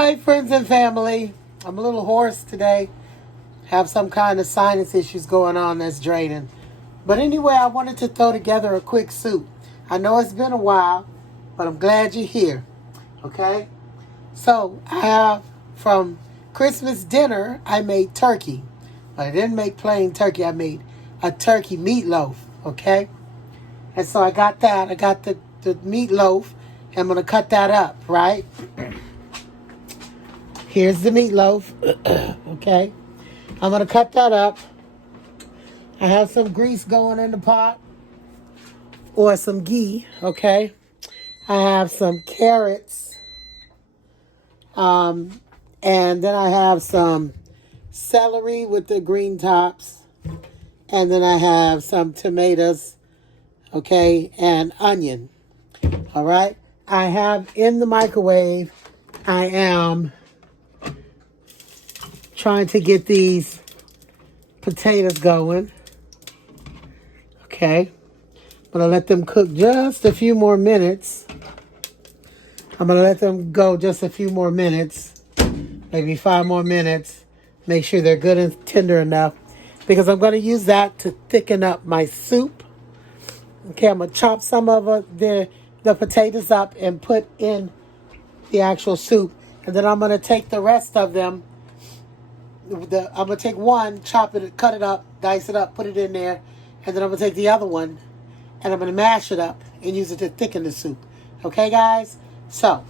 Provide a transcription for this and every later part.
Hi, friends and family. I'm a little hoarse today. Have some kind of sinus issues going on that's draining. But anyway, I wanted to throw together a quick soup. I know it's been a while, but I'm glad you're here. Okay? So, I have from Christmas dinner, I made turkey. But I didn't make plain turkey. I made a turkey meatloaf. Okay? And so I got that. I got the meatloaf. I'm going to cut that up, right? Here's the meatloaf. Okay. I'm going to cut that up. I have some grease going in the pot or some ghee. Okay. I have some carrots. And then I have some celery with the green tops. And then I have some tomatoes. Okay. And onion. All right. I have in the microwave, I am trying to get these potatoes going. Okay. I'm going to let them cook just a few more minutes. I'm going to let them go just a few more minutes. Maybe 5 more minutes. Make sure they're good and tender enough. Because I'm going to use that to thicken up my soup. Okay, I'm going to chop some of the potatoes up and put in the actual soup. And then I'm going to take the rest of them. I'm going to take one, chop it, cut it up, dice it up, put it in there. And then I'm going to take the other one and I'm going to mash it up and use it to thicken the soup. Okay, guys? So,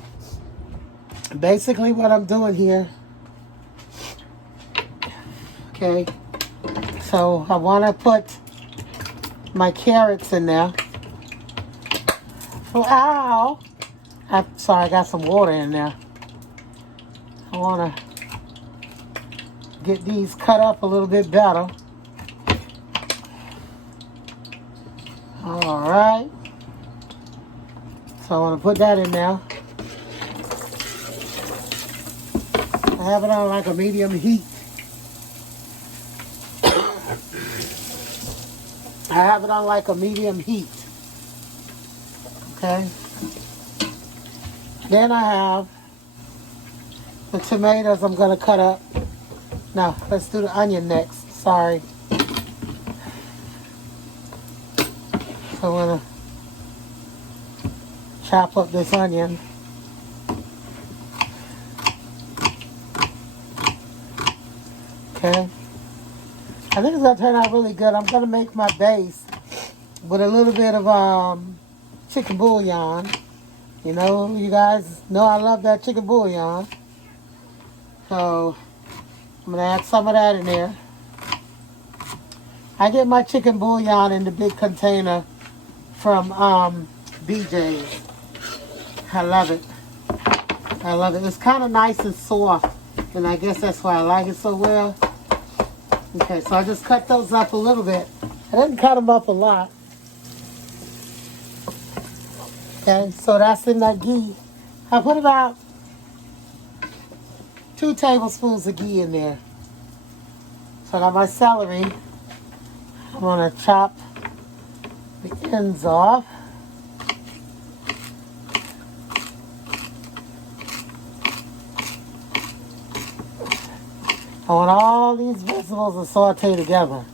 basically what I'm doing here. Okay. So, I want to put my carrots in there. Oh, ow! I'm sorry, I got some water in there. I want to get these cut up a little bit better. All right. So I want to put that in there. I have it on like a medium heat. I have it on like a medium heat. Okay. Then I have the tomatoes I'm going to cut up. No, let's do the onion next. Sorry. So I'm going to chop up this onion. Okay. I think it's going to turn out really good. I'm going to make my base with a little bit of chicken bouillon. You know, you guys know I love that chicken bouillon. So I'm going to add some of that in there. I get my chicken bouillon in the big container from BJ's. I love it. I love it. It's kind of nice and soft. And I guess that's why I like it so well. Okay, so I just cut those up a little bit. I didn't cut them up a lot. Okay, so that's in that ghee. I put about 2 tablespoons of ghee in there. So I got my celery. I'm going to chop the ends off. I want all these vegetables to saute together.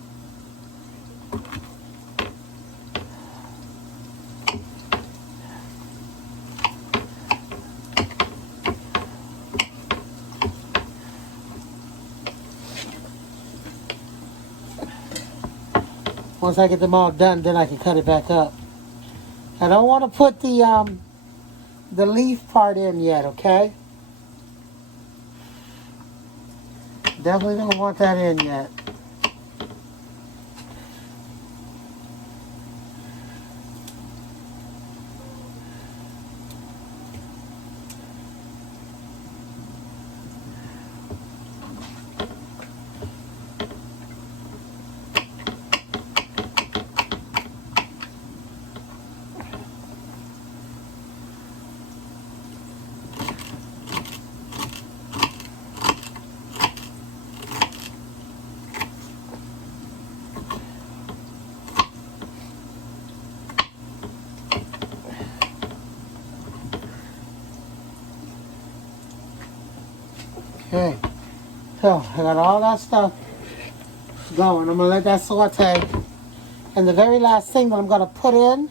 Once I get them all done, then I can cut it back up. I don't want to put the leaf part in yet, okay? Definitely don't want that in yet. Okay. So I got all that stuff going. I'm gonna let that saute. And the very last thing that I'm gonna put in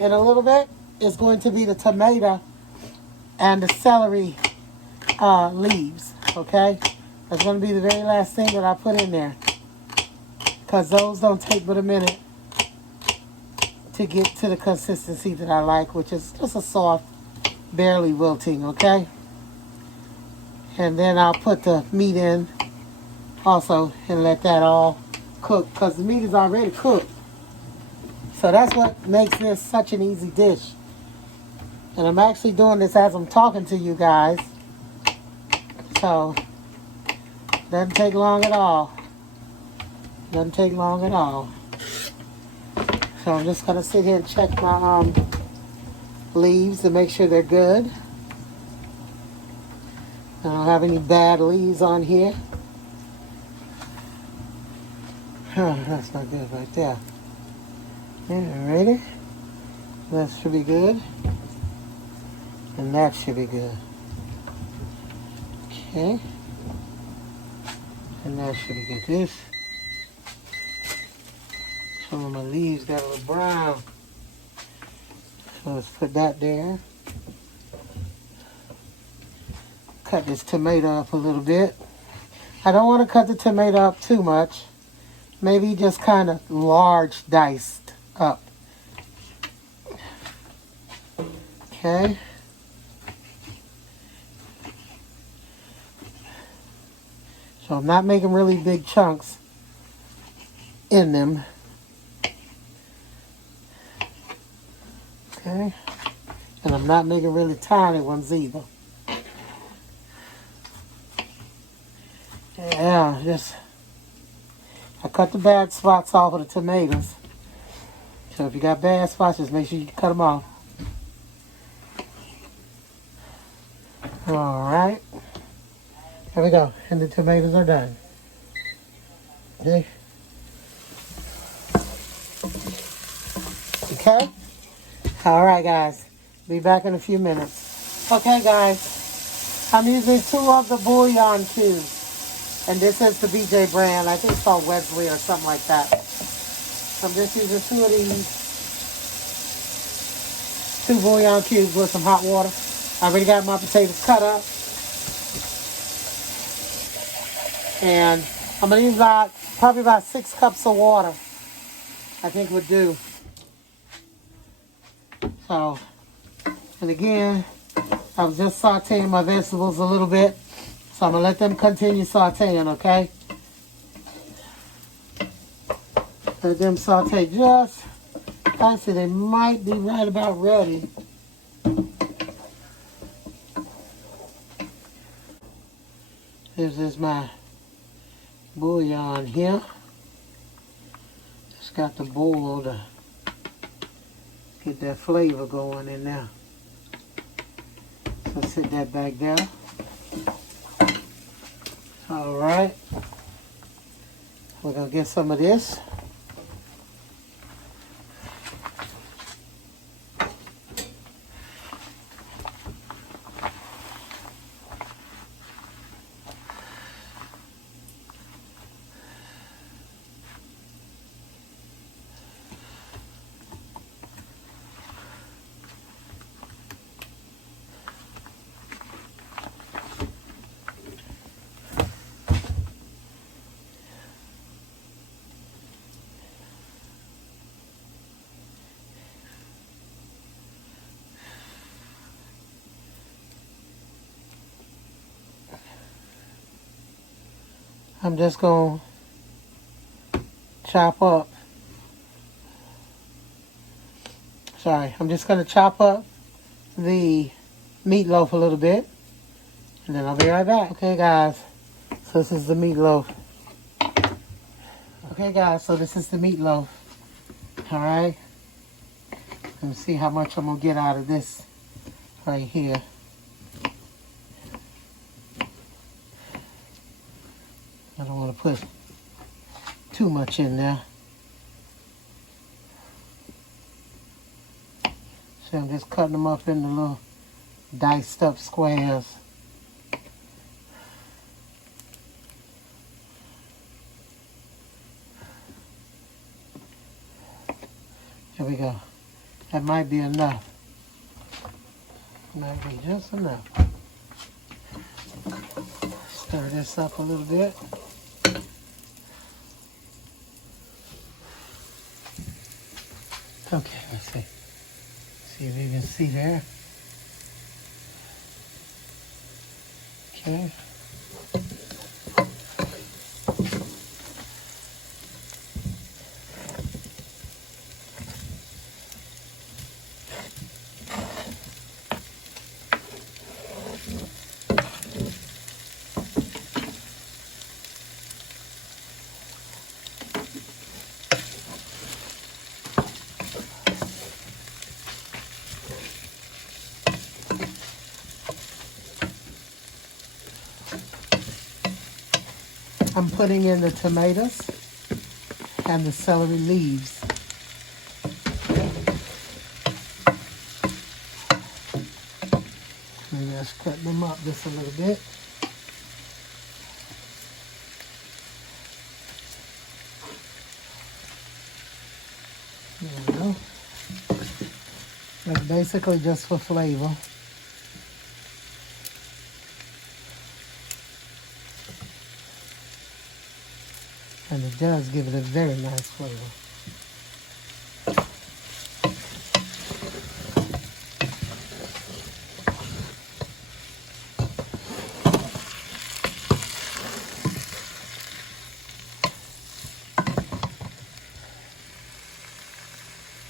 a little bit is going to be the tomato and the celery leaves. Okay? That's gonna be the very last thing that I put in there. Because those don't take but a minute to get to the consistency that I like, which is just a soft, barely wilting, okay? And then I'll put the meat in also and let that all cook because the meat is already cooked. So that's what makes this such an easy dish. And I'm actually doing this as I'm talking to you guys. So, doesn't take long at all. Doesn't take long at all. So I'm just going to sit here and check my leaves to make sure they're good. I don't have any bad leaves on here. That's not good right there. Alrighty. That should be good. And that should be good. Okay. And that should be good. This. Some of my leaves got a little brown. So let's put that there. Cut this tomato up a little bit. I don't want to cut the tomato up too much. Maybe just kind of large diced up. Okay. So I'm not making really big chunks in them. Okay. And I'm not making really tiny ones either. Yeah, I cut the bad spots off of the tomatoes. So if you got bad spots, just make sure you cut them off. All right. There we go. And the tomatoes are done. Okay. Okay? All right, guys. Be back in a few minutes. Okay, guys. I'm using 2 of the bouillon cubes. And this is the BJ brand. I think it's called Wesley or something like that. I'm just using 2 of these. 2 bouillon cubes with some hot water. I already got my potatoes cut up. And I'm going to use probably about 6 cups of water. I think would do. So, and again, I was just sauteing my vegetables a little bit. So I'm going to let them continue sauteing, okay? Let them saute just, actually they might be right about ready. This is my bouillon here. Just got the boil to get that flavor going in there. So sit that back there. All right. We're going to get some of this. I'm just going to chop up. I'm just going to chop up the meatloaf a little bit. And then I'll be right back. Okay, guys. So this is the meatloaf. Okay, guys. So this is the meatloaf. All right. Let me see how much I'm going to get out of this right here. I don't want to put too much in there. So I'm just cutting them up into little diced up squares. Here we go. That might be enough. Might be just enough. Stir this up a little bit. Okay, let's see. See if you can see there. Okay. I'm putting in the tomatoes and the celery leaves. And just cut them up just a little bit. There we go. That's basically just for flavor. And it does give it a very nice flavor.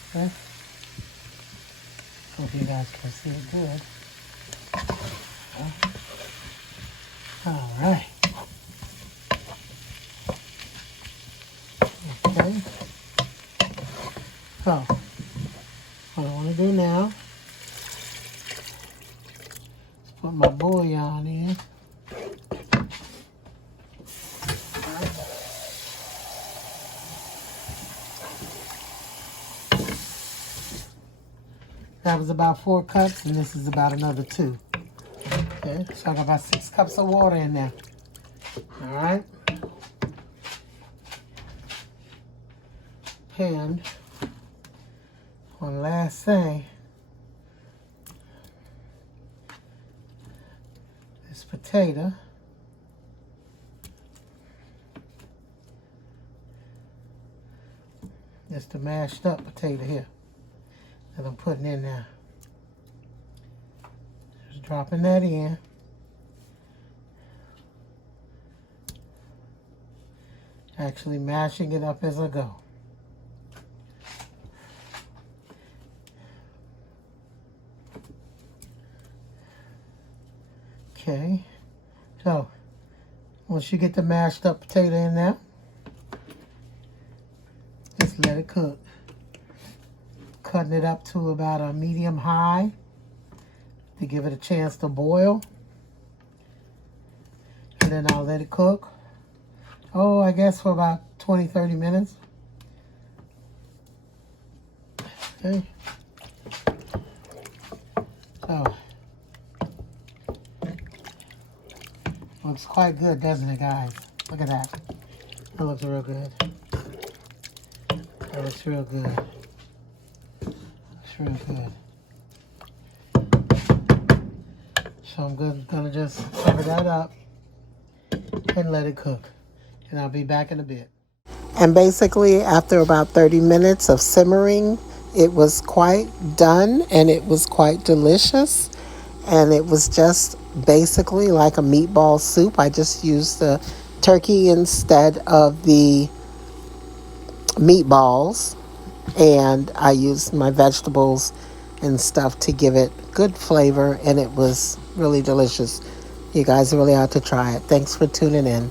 Okay. Hope you guys can see it good. All right. Okay. So, what I want to do now is put my bouillon in. That was about 4 cups, and this is about another 2. Okay, so I got about 6 cups of water in there. All right. And one last thing, this potato, just the mashed up potato here that I'm putting in there. Just dropping that in. Actually mashing it up as I go. Okay, so once you get the mashed up potato in there, just let it cook. Cutting it up to about a medium high to give it a chance to boil. And then I'll let it cook. Oh, I guess for about 20-30 minutes. Okay. So, looks quite good, doesn't it, guys? Look at that. That looks real good. That looks real good. Looks real good. So I'm gonna just cover that up and let it cook. And I'll be back in a bit. And basically, after about 30 minutes of simmering, it was quite done and it was quite delicious. And it was just basically like a meatball soup. I just used the turkey instead of the meatballs. And I used my vegetables and stuff to give it good flavor. And it was really delicious. You guys really ought to try it. Thanks for tuning in.